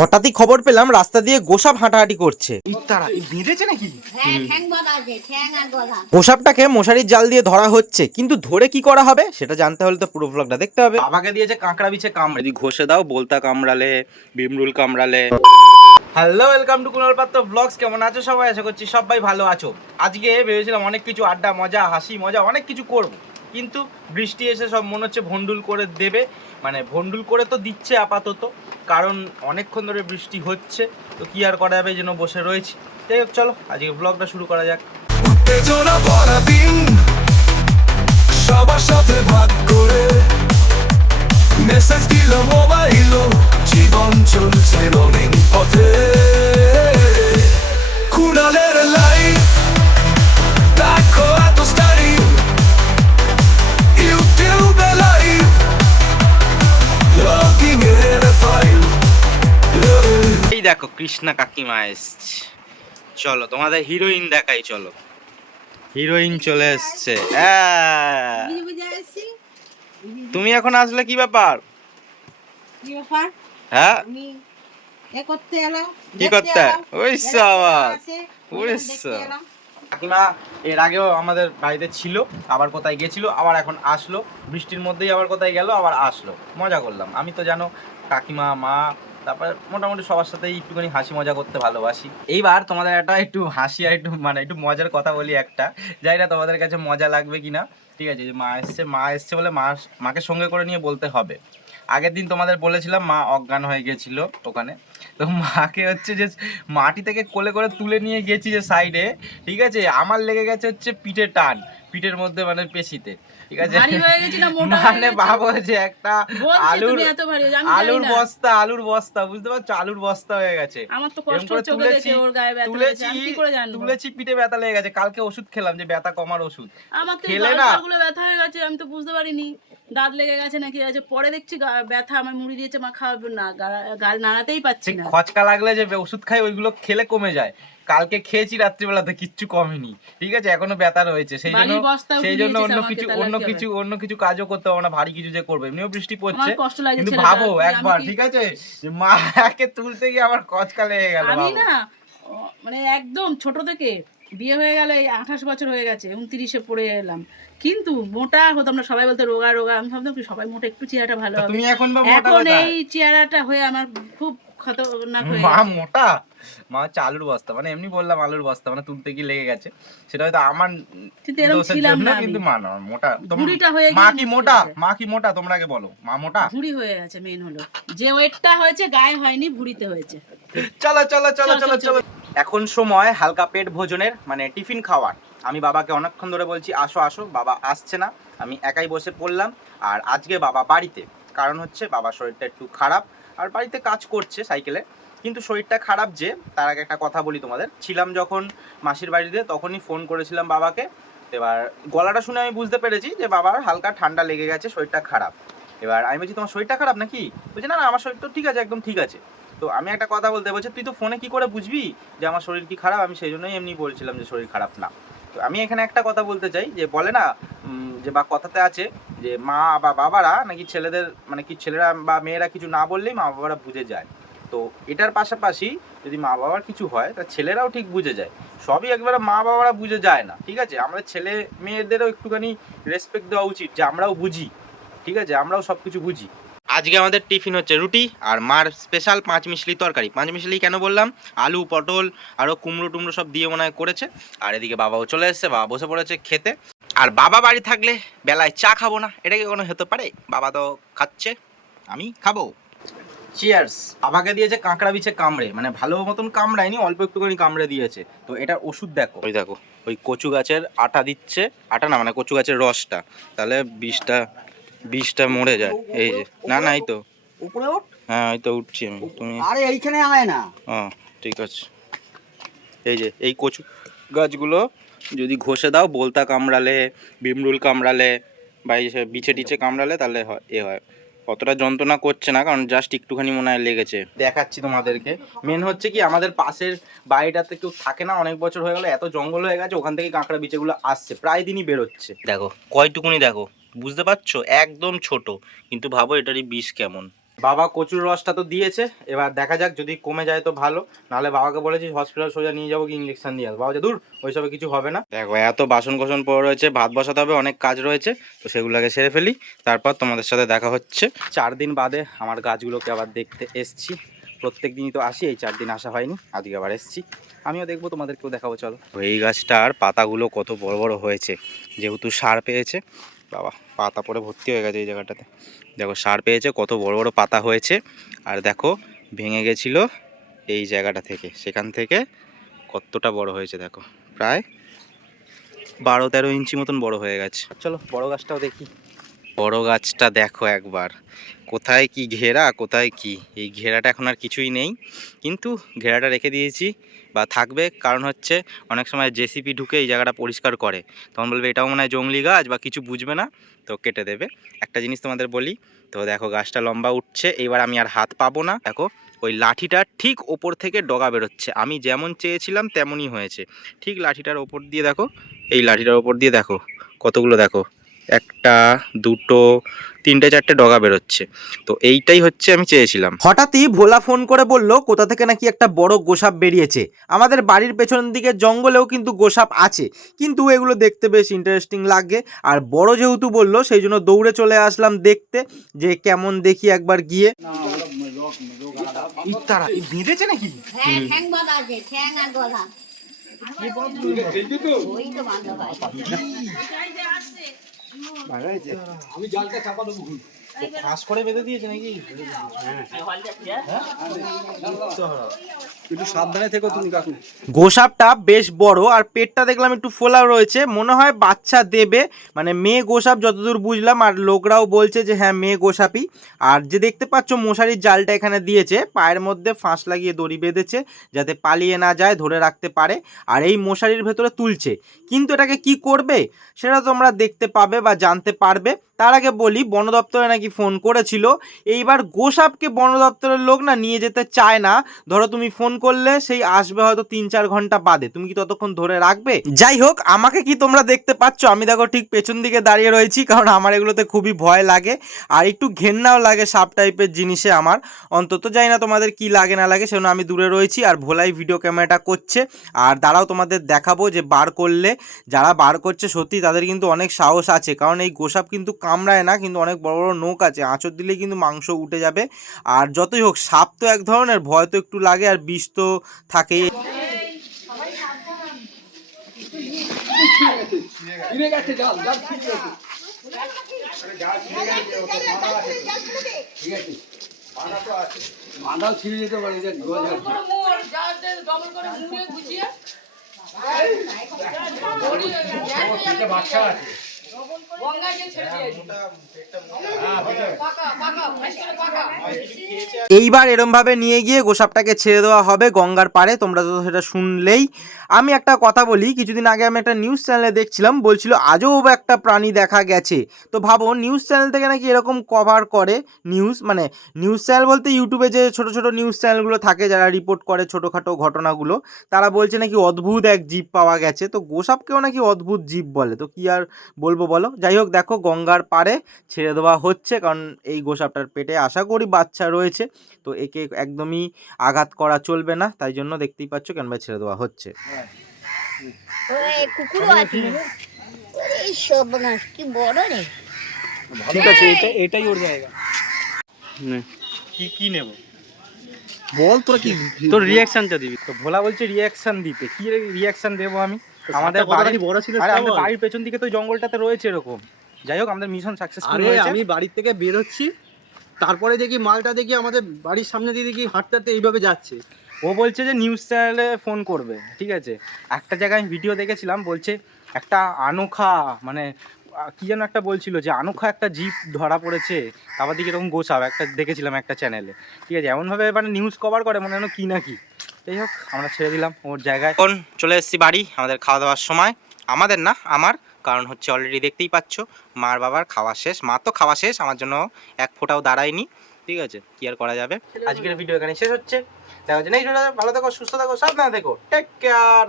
হঠাৎই খবর পেলাম রাস্তা দিয়ে গোসাপ হাঁটাহাঁটি করছে। তারা বেঁধেছে নাকি? হ্যাঁ ঠ্যাং বাঁধা আছে ঠ্যাং আর গলা। গোসাপটাকে মশারির জাল দিয়ে ধরা হচ্ছে কিন্তু ধরে কি করা হবে সেটা জানতে হলে তো পুরো ব্লগটা দেখতে হবে। বাবাকে দিয়েছে কাঁকড়া বিছে কামড়ে। যদি ঘষে দাও বলতা কামড়ালে বিমরুল কামড়ালে। হ্যালো ওয়েলকাম টু কুনাল পাত্র ব্লগস কেমন আছো সবাই? আশা করছি সবাই ভালো আছো। আজকে ভেবেছিলাম অনেক কিছু আড্ডা মজা হাসি মজা অনেক কিছু করব। কিন্তু বৃষ্টি এসে সব মনে হচ্ছে ভন্ডুল করে দেবে। মানে ভন্ডুল করে তো দিচ্ছে আপাতত, কারণ অনেকক্ষণ ধরে বৃষ্টি হচ্ছে, তো কি আর করা যাবে যেন বসে রয়েছি। যাই হোক, চলো আজকে ব্লগটা শুরু করা যাক। উত্তেজনা দিন, সবার সাথে ভাগ করে। মেসেজ দিল মোবাইল জীবন চলছে রঙিন পথে। দেখো কৃষ্ণা কাকিমা এসছে। চলো তোমাদের হিরোইন দেখাই চলো। হিরোইন চলে এসছে। হ্যাঁ। তুমি এখন আসলে কি ব্যাপার? কি ব্যাপার? হ্যাঁ? এ করতে এলাম কি করতে? ওই সাবাস। কাকিমা এর আগেও আমাদের বাড়িতে ছিল আবার কোথায় গেছিল আবার এখন আসলো। বৃষ্টির মধ্যেই আবার কোথায় গেল আবার আসলো। মজা করলাম। আমি তো জানো কাকিমা মা তারপর মোটামুটি সবার সাথেই একটুখানি হাসি মজা করতে ভালোবাসি। এইবার তোমাদের একটা একটু হাসি আর একটু মানে একটু মজার কথা বলি একটা। জানি না, তোমাদের কাছে মজা লাগবে কিনা? ঠিক আছে, যে মা এসছে মা এসছে বলে মা, মাকে সঙ্গে করে নিয়ে বলতে হবে। আগের দিন তোমাদের বলেছিলাম মা অজ্ঞান হয়ে গেছিল ওখানে। তো মাকে হচ্ছে যে মাটি থেকে কোলে করে তুলে নিয়ে গেছি যে সাইডে ঠিক আছে, আমার লেগে গেছে হচ্ছে পিঠে টান। পিঠের মধ্যে মানে পেশিতে ঠিক আছে? মানে? ভাবো যে একটা আলুর আলুর বস্তা আলুর বস্তা বুঝতে পারছ? আলুর বস্তা হয়ে গেছে। আমার তো কষ্ট হচ্ছে দেখে ওর গায়ে ব্যথা তুলেছি কি করে জানব? তুলেছি পিঠে ব্যথা লেগে গেছে। কালকে ওষুধ খেলাম যে ব্যথা কমার ওষুধ। আমার তো না। ব্যথা হয়ে গেছে আমি তো বুঝতে পারিনি। দাঁত লেগে গেছে নাকি? আছে পরে দেখছি ব্যথা আমার মুড়ি দিয়েছে মা খাওয়াবে না গাল নাড়াতেই পাচ্ছি না। খচকা লাগলে যে ওষুধ খাই ওইগুলো খেলে কমে যায়। কালকে খেয়েছি রাত্রিবেলাতে কিচ্ছু কমেনি। ঠিক আছে? এখনও ব্যথা রয়েছে। সেই জন্য সেই জন্য অন্য কিছু অন্য কিছু অন্য কিছু কাজও করতে হবে না ভারী কিছু যে করবে। এমনিও বৃষ্টি পড়ছে। আমার কিন্তু ভাবো একবার ঠিক আছে? যে মাকে তুলতে গিয়ে আমার কচকা লেগে গেল আমি না মানে একদম ছোট থেকে বিয়ে হয়ে গেল এই আঠাশ বছর হয়ে গেছে উনত্রিশে পড়ে এলাম। কিন্তু মোটা হতাম না সবাই বলতো রোগা রোগা। আমি ভাবতাম কি সবাই মোটা একটু চেহারাটা ভালো হবে। এখন? এই চেহারাটা হয়ে আমার খুব খতরনাক হয়ে মা মোটা? মা হচ্ছে আলুর বস্তা। মানে এমনি বললাম আলুর বস্তা মানে তুলতে গিয়ে লেগে গেছে। সেটা হয়তো আমার কিন্তু এরকম ছিলাম না কিন্তু মা না মোটা। ভুঁড়িটা হয়ে মা কি মোটা? মা কি মোটা? তোমরা আগে বলো। মা মোটা? ভুঁড়ি হয়ে গেছে মেন হলো। যে ওয়েটটা হয়েছে গায়ে হয়নি ভুঁড়িতে হয়েছে। চলো চলো চলো চলো। চলো। এখন সময় হালকা পেট ভোজনের মানে টিফিন খাওয়ার। আমি বাবাকে অনেকক্ষণ ধরে বলছি আসো আসো। বাবা আসছে না। আমি একাই বসে পড়লাম। আর আজকে বাবা বাড়িতে। কারণ হচ্ছে বাবার শরীরটা একটু খারাপ। আর বাড়িতে কাজ করছে সাইকেলে, কিন্তু শরীরটা খারাপ যে, তার আগে একটা কথা বলি তোমাদের। ছিলাম যখন মাসির বাড়িতে, তখনই ফোন করেছিলাম বাবাকে। এবার গলাটা শুনে আমি বুঝতে পেরেছি যে, বাবার হালকা ঠান্ডা লেগে গেছে, শরীরটা খারাপ। এবার আমি বলছি, তোমার শরীরটা খারাপ নাকি? বলছি, না না, আমার শরীর তো ঠিক আছে, একদম ঠিক আছে। তো আমি একটা কথা বলতে বলছি, তুই তো ফোনে কি করে বুঝবি যে, আমার শরীর কি খারাপ? আমি সেই জন্যই এমনি বলছিলাম যে, শরীর খারাপ না। আমি এখানে একটা কথা বলতে চাই, যে বলে না যে বা কথাতে আছে যে মা বা বাবারা নাকি ছেলেদের মানে কি ছেলেরা বা মেয়েরা কিছু না বললেই মা বাবারা বুঝে যায়। তো এটার পাশাপাশি যদি মা বাবার কিছু হয়, তা ছেলেরাও ঠিক বুঝে যায়। সবই একবারে মা বাবারা বুঝে যায় না, ঠিক আছে? আমাদের ছেলে মেয়েদেরও একটুখানি রেসপেক্ট দেওয়া উচিত যে আমরাও বুঝি, ঠিক আছে? আমরাও সব কিছু বুঝি। আজকে আমাদের টিফিন হচ্ছে রুটি আর মার স্পেশাল পাঁচ মিশলি তরকারি। পাঁচ মিশলি কেন বললাম? আলু, পটল আরও কুমড়ো টুমড়ো সব দিয়ে মনে করেছে। আর এদিকে বাবাও চলে এসেছে, বাবা বসে পড়েছে খেতে। আর বাবা বাড়ি থাকলে বেলায় চা খাব না, এটা কি কোনো হতে পারে? বাবা তো খাচ্ছে, আমি খাব। চিয়ার্স বাবাকে দিয়েছে কাঁকড়া বিছে কামড়ে মানে ভালো মতন কামড়ায়নি, অল্প একটুখানি কামড়ে দিয়েছে। তো এটার ওষুধ দেখো। ওই দেখো, ওই কচু গাছের আটা দিচ্ছে। আটা না মানে কচু গাছের রসটা। তাহলে বিষটা বিষটা মরে যায় এই যে। না না এই তো। উপরে ওঠ। হ্যাঁ এই তো উঠছি আমি। তুমি আরে এইখানে আয় না। হ্যাঁ ঠিক আছে। এই যে এই কচু গাছগুলো যদি ঘষে দাও বলতা কামড়ালে বিমরুল কামড়ালে বা এই বিছে টিছে কামড়ালে তাহলে হয় এ হয়। অতটা যন্ত্রণা করছে না কারণ জাস্ট একটুখানি মনে হয় লেগেছে। দেখাচ্ছি তোমাদেরকে। মেন হচ্ছে কি আমাদের পাশের বাড়িটাতে কেউ থাকে না অনেক বছর হয়ে গেল এত জঙ্গল হয়ে গেছে ওখান থেকে কাঁকড়া বিচেগুলো আসছে প্রায় দিনই বেরোচ্ছে। দেখো কয়টুকুনি দেখো। বুঝতে পারছ? একদম ছোট। কিন্তু ভাবো এটারই বিষ কেমন। বাবা কচুর রসটা তো দিয়েছে এবার দেখা যাক যদি কমে যায় তো ভালো। নাহলে বাবাকে বলেছি হসপিটাল সোজা নিয়ে যাব কি ইঞ্জেকশন দিয়ে আসব। বাবা দূর ওইসবে কিছু হবে না। দেখো এত বাসন কোসন পড়ে রয়েছে ভাত বসাতে হবে অনেক কাজ রয়েছে। তো সেগুলোকে সেরে ফেলি তারপর তোমাদের সাথে দেখা হচ্ছে। চার দিন বাদে আমার গাছগুলোকে আবার দেখতে এসছি। প্রত্যেক দিনই তো আসি এই চার দিন আসা হয়নি আজকে আবার এসছি। আমিও দেখব তোমাদেরকেও দেখাবো চলো। এই গাছটার পাতাগুলো কত বড় বড় হয়েছে যেহেতু সার পেয়েছে। বাবা, পাতা পড়ে ভর্তি হয়ে গেছে এই জায়গাটাতে। দেখো, সার পেয়েছে, কত বড় বড় পাতা হয়েছে। আর দেখো, ভেঙে গেছিল এই জায়গাটা থেকে। সেখান থেকে কতটা বড় হয়েছে, দেখো। প্রায় বারো তেরো ইঞ্চি মতন বড় হয়ে গেছে। চলো, বড় গাছটাও দেখি। বড় গাছটা দেখো একবার। কোথায় কি ঘেরা, কোথায় কি? এই ঘেরাটা এখন আর কিছুই নেই। কিন্তু ঘেরাটা রেখে দিয়েছি। বা থাকবে। কারণ হচ্ছে অনেক সময় জেসিপি ঢুকে এই জায়গাটা পরিষ্কার করে। তখন বলবে, এটাও মনে হয় জংলি গাছ বা কিছু বুঝবে না। তো কেটে দেবে। একটা জিনিস তোমাদের বলি, তো দেখো গাছটা লম্বা উঠছে এবার আমি আর হাত পাবো না। দেখো, ওই লাঠিটার ঠিক ওপর থেকে ডগা বেরোচ্ছে। আমি যেমন চেয়েছিলাম তেমনই হয়েছে। ঠিক লাঠিটার ওপর দিয়ে দেখো, এই লাঠিটার ওপর দিয়ে দেখো, কতগুলো দেখো। একটা দুটো তিনটে চারটে ডগা বেরোচ্ছে। তো এইটাই হচ্ছে আমি চেয়েছিলাম। হঠাৎই ভোলা ফোন করে বলল কোথা থেকে নাকি একটা বড় গোসাপ বেরিয়েছে? আমাদের বাড়ির পেছন দিকে জঙ্গলেও কিন্তু গোসাপ আছে। কিন্তু এগুলো দেখতে বেশ ইন্টারেস্টিং লাগে। আর বড় যেহেতু বলল সেই জন্য দৌড়ে চলে আসলাম দেখতে যে কেমন দেখি একবার গিয়ে। তারা নাকি? ঠ্যাং আর তো বাঁধা ফাঁস করে বেঁধে দিয়েছে নাকি? গোসাপটা বেশ বড় আর পেটটা দেখলাম একটু ফোলা রয়েছে। মনে হয় বাচ্চা দেবে। মানে মেয়ে গোসাপ যতদূর বুঝলাম আর লোকরাও বলছে যে হ্যাঁ মেয়ে গোসাপই। আর যে দেখতে পাচ্ছ মশারির জালটা এখানে দিয়েছে, পায়ের মধ্যে ফাঁস লাগিয়ে দড়ি বেঁধেছে যাতে পালিয়ে না যায়, ধরে রাখতে পারে আর এই মশারির ভেতরে তুলছে। কিন্তু এটাকে কি করবে? সেটা তোমরা দেখতে পাবে বা জানতে পারবে। তার আগে বলি, বন দপ্তরে নাকি ফোন করেছিল। এইবার গোসাপকে বন দপ্তরের লোক না নিয়ে যেতে চায় না। ধরো তুমি ফোন করলে সেই আসবে হয়তো তিন চার ঘণ্টা বাদে। তুমি কি ততক্ষণ ধরে রাখবে? যাই হোক, আমাকে কি তোমরা দেখতে পাচ্ছ? আমি দেখো ঠিক পেছন দিকে দাঁড়িয়ে রয়েছি, কারণ আমার এগুলোতে খুবই ভয় লাগে। আর একটু ঘেন্নাও লাগে সাপ টাইপের জিনিসে আমার। অন্তত যাই না তোমাদের কি লাগে, না লাগে, সেজন্য আমি দূরে রয়েছি আর ভোলাই ভিডিও ক্যামেরাটা করছে। আর দাঁড়াও তোমাদের দেখাবো যে বার করলে, যারা বার করছে সত্যি তাদের কিন্তু অনেক সাহস আছে। কারণ এই গোসাপ কিন্তু কামড়ায় না, কিন্তু অনেক বড় বড় নোক আছে, আঁচড় দিলে কিন্তু মাংস উঠে যাবে। আর যতই হোক, সাপ তো এক ধরনের, ভয় তো একটু লাগে, আর বিষ তো থাকেই মাদাও ছিঁড়ে যেতে পারে গোজ আছে। এইবার এরমভাবে নিয়ে গিয়ে গোসাপটাকে ছেড়ে দেওয়া হবে গঙ্গার পাড়ে তোমরা তো সেটা শুনলেই। আমি একটা কথা বলি কিছুদিন আগে আমি একটা নিউজ চ্যানেলে দেখছিলাম বলছিল আজব একটা প্রাণী দেখা গেছে। তো ভাবো নিউজ চ্যানেল থেকে নাকি এরকম কভার করে নিউজ মানে নিউজ চ্যানেল বলতে ইউটিউবে যে ছোট ছোট নিউজ চ্যানেলগুলো থাকে যারা রিপোর্ট করে ছোটোখাটো ঘটনাগুলো তারা বলছে নাকি অদ্ভুত এক জীব পাওয়া গেছে। তো গোসাপকেও নাকি অদ্ভুত জীব বলে তো কি আর বলব বলো। যাই হোক দেখো গঙ্গার পাড়ে ছেড়ে দেওয়া হচ্ছে কারণ এই গোসাপটার পেটে আশা করি বাচ্চা রয়েছে। তো একে একদমই আঘাত করা চলবে না তাই জন্য দেখতেই পাচ্ছ কেন ভাই ছেড়ে দেওয়া হচ্ছে। ঠিক আছে এটা এটাই ওর জায়গা। কি কি নেব? বল তোরা কি তোর রিয়াকশনটা দিবি। তো ভোলা বলছে রিয়াকশন দিতে। কি রিয়াকশন দেবো আমি? আমাদের বাড়ির বড় ছিল আরে আমাদের বাড়ির পেছন দিকে তো জঙ্গলটাতে রয়েছে এরকম। যাই হোক আমাদের মিশন সাকসেসফুল হয়েছে। আমি বাড়ির থেকে বের হচ্ছি তারপরে দেখি মালটা দেখি আমাদের বাড়ির সামনে দিয়ে দেখি হাঁটতে হাঁটতে এইভাবে যাচ্ছে। ও বলছে যে নিউজ চ্যানেলে ফোন করবে ঠিক আছে? একটা জায়গায় আমি ভিডিও দেখেছিলাম বলছে একটা আনোখা মানে কি যেন একটা বলছিল যে আনোখা একটা জিপ ধরা পড়েছে তারপর দিকে এরকম গোছাব একটা দেখেছিলাম একটা চ্যানেলে ঠিক আছে এমনভাবে মানে নিউজ কভার করে মনে হলো কি না কি। যাই হোক আমরা ছেড়ে দিলাম ওর জায়গায়। এখন চলে এসেছি বাড়ি আমাদের খাওয়া দাওয়ার সময়। আমাদের না আমার কারণ হচ্ছে অলরেডি দেখতেই পাচ্ছ মার বাবার খাওয়া শেষ। মা তো খাওয়া শেষ আমার জন্য এক ফোঁটাও দাঁড়ায়নি। ঠিক আছে কি আর করা যাবে? আজকের ভিডিও এখানে শেষ হচ্ছে। দেখা হচ্ছে ভালো থাকো সুস্থ থাকো সাবধানে থেকো। Take care